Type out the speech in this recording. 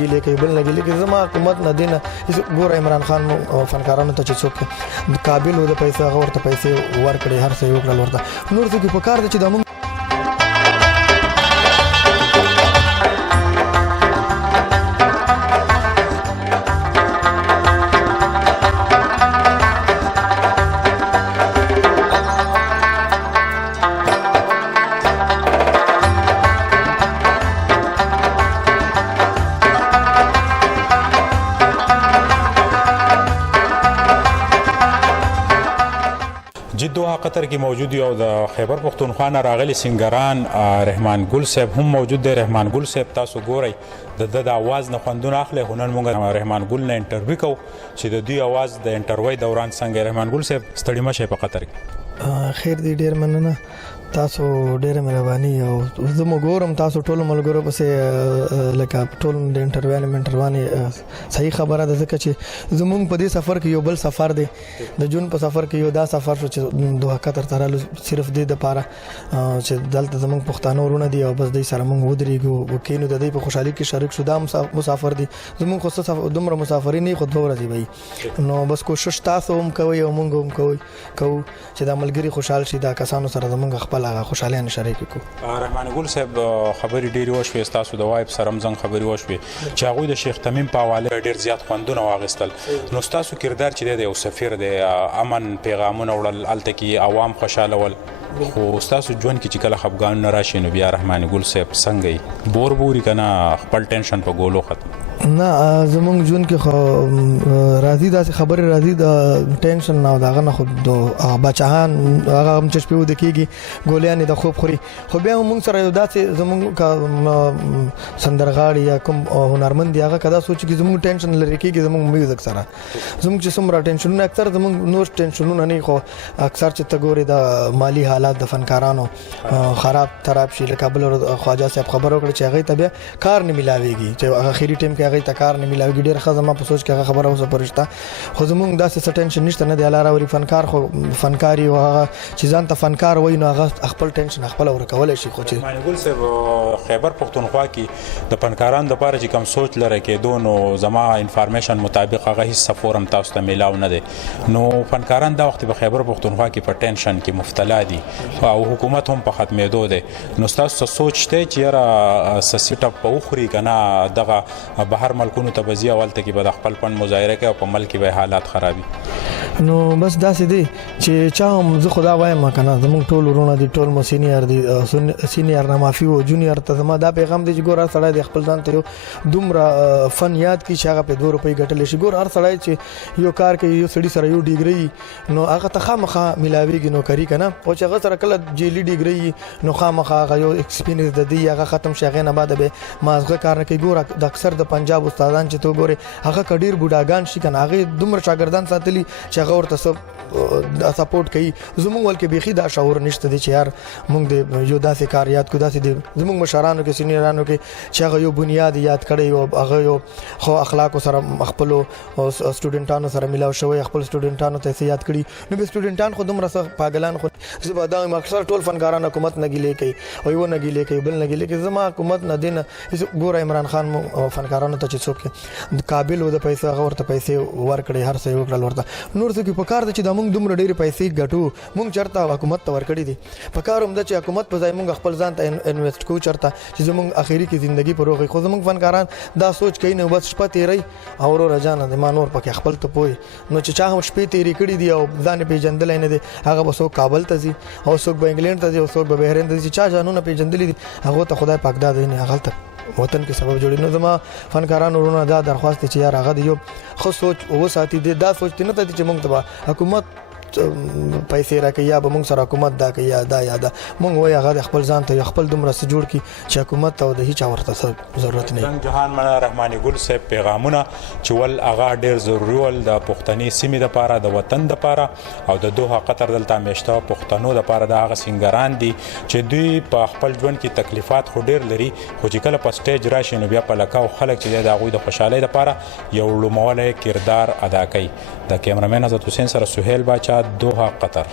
ګیلې کوي بل نه ګیلې کوي زما حکومت نه دی نه ګوره عمران خان فنکارانو ته چې څوک قابل و د پیسې هغه ورته پیسې ورکړي هر څه یې وکړل ورته نور څوک په کار دی چې د موږ دوحه قطر کې موجود یو د خیبر پښتونخوا نه راغلي سنگران رحمان ګل صاحب هم موجود دی رحمان ګل صاحب تاسو ګورئ د اواز نه خوندونه اخلي خو نن موږ رحمان ګل نه انټرویو کوو چې د دوی اواز د انټرویو دوران څنګه رحمان ګل صاحب ستړي مه شئ په قطر کې خیر دی ډېر مننه تاسو ډېره مهرباني او زه مو ګورم تاسو ټول ملګرو پسې لکه ټول د انټرویو صحیح خبره ده ځکه چې زمونږ په دې سفر کې یو بل سفر دی د جون په سفر کې یو دا سفر شو چې دوحه قطر ته رالو صرف دې دپاره چې دلته زمونږ پښتانه ورونه دي او بس دوی سره موږ ودرېږو کینو د دوی په خوشحالي کې شریک شو دا مسافر دي زمونږ خو دومره مسافري نه خو 2 ورځې وي نو بس کوشش تاسو هم کوئ او موږ هم کوو چې دا ملګري خوشحال شي دا کسانو سره زمونږ خپل خوشحالي نه شریک کو رحمان ګل صاحب خبرې ډېرې وشوې تاسو د وایب سره هم ځنګ خبرې وشوې چې هغوی د شیخ تمیم په حواله ډېر زیات خوندونه واخیستل نو ستاسو کردار چې دی د یو سفیر دی امن پیغامونه وړل هلته کې عوام خوشحاله ول خو ستاسو ژوند کې چې کله خفګانونه راشي نو بیا رحمان ګل صاحب څنګه بوري که نه خپل ټینشن په ګولو ختم نه زمونږ ژوند کې خو راځي داسې خبرې راځي د ټینشن نه او د هغه نه خو د بچهان هغه هم چې شپې وده کېږي ګولیانې د خوب خوري خو بیا هم موږ سره یو داسې زمونږ سندرغاړي یا کوم هنرمند دی هغه که دا سوچ چې زمونږ ټینشن لرې کېږي زمونږ میوزک سره زمونږ چې څومره ټینشنونه اکثر زمونږ نور ټینشنونه نه خو اکثر چې ته ګورې د مالی حالات د فنکارانو خراب شي لکه بل خواجه صاحب خبر وکړه چې هغې ته بیا کار نه ملاویږي چې اخري ټیم کې هغې ته کار نه ملاویږي ډېره ښه زما په سوچ کې هغه خبره اوسه پورې شته خو زمونږ داسې څه ټینشن نشته نه دی الله راولي فنکار خو فنکار یو هغه چې ځان ته فنکار وایي نو هغه خپل ټینشن خپله ورکولی شي خو چې رحمان ګل صاحب خیبر پښتونخوا کې د فنکارانو دپاره چې کوم سوچ لرئ کېدو نو زما انفارمیشن مطابق هغه هېڅ فورم تاسو ته میلاو نه دی نو فنکاران دا وخت په خیبر پښتونخوا کې په ټینشن کې مبتلا دي او حکومت هم په ختمېدو دی نو ستاسو څه سوچ دی چې یاره څه سیټ اپ به وخوري که نه دغه بهر ملکونو ته به ځي او هلته کې به د خپل فن مظاهره کوي او په ملک کې به حالات خرابي نو بس داسې دی چې چا هم زه خو دا وایم که نه زمونږ ټول ورونه دي ټول مو سینیر دي سینیر نه معافي و جونیر ته زما دا پیغام دی چې ګوره هر سړی د خپل ځان ته یو دومره فن یاد کړي چې هغه په 2 روپۍ ګټلی شي ګوره هر سړی چې یو کار کوي یو سړي سره یو ډیګري نو هغه ته خامخا ملاویږي نوکري که نه او چې هغه سره کله جیلي ډیګري نو خامخا هغه یو ایکسپیرینس د دی هغه ختم شي هغې نه بعد به مازغه کار نه کوي ګوره د اکثر د پنجاب استادان چې ته ګورې هغه که ډېر بوډاګان شي که نه هغې دومره شاګردان ساتلي چې هغه ورته سپورټ کوي زمونږ ولکې بیخي دا شعور نشته دی چې یار موږ د یو داسې کار یاد کړو داسې د زمونږ مشرانو کې سینیرانو کې چې هغه یو بنیاد یاد کړی او هغه یو خو اخلاقو سره خپلو سټوډنټانو سره ملاو شوی خپل سټوډنټانو ته یاد کړي نو به سټوډنټان خو دومره څه پاګلان خو زه به دا وایم اکثر ټول فنکاران حکومت نه ګیلې کوي او یو نه ګیلې کوي بل نه ګیلې کوي زما حکومت نه دی نه ګوره عمران خان فنکارانو ته چې څوک قابل و د پیسې هغه ورته پیسې ورکړي هر څه یې وکړل ورته نور څه کې په کار ده چې دا موږ دومره ډېرې پیسې ګټو موږ چېرته حکومت ته ورکړي دي په کار هم ده چې حکومت په ځای موږ خپل ځان ته انویسټ کوو چېرته چې زموږ اخري کې زندګي پر وغوي خو زموږ فنکاران دا سوچ کوي نو بس شپه تېروي او وروره جانه دی ما نور پکې خپل ته پوهې نو چې چا هم شپې تېرې کړي دي او ځان یې پېژندلی نه دی هغه به څوک کابل ته ځي او څوک به انګلینډ ته ځي او څوک به بحرین ته ځي چا ځانونه پېژندلي دي هغو ته خدای پاک دا دی نه هغلته وطن کې سبب جوړي نو زما فنکارانو ورونه دا درخواست چې یار هغه د یو ښه سوچ وساتي دی دا سوچ نه دی چې موږ ته به حکومت پیسې راکوي یا به موږ سره حکومت دا کوي یا دا موږ وایي هغه د خپل ځان ته خپل دومره څه جوړ کړي چې حکومت ته د هیچا ورته څه ضرورت نه وي جهان مننه رحمان ګل صاحب پیغامونه چې ول هغه ډېر ضروري ول د پښتني سیمې دپاره د وطن دپاره او د دوحه قطر دلته میشته پښتنو دپاره د هغه سینګران دي چې دوی په خپل ژوند کې تکلیفات خو ډېر لري خو چې کله په سټیج راشي نو بیا په لکاو خلک چې دی د هغوی د خوشحالۍ دپاره یو لومولی کردار ادا کوي د کیمرامین عزت حسین سره سهیل باچا دوحه قطر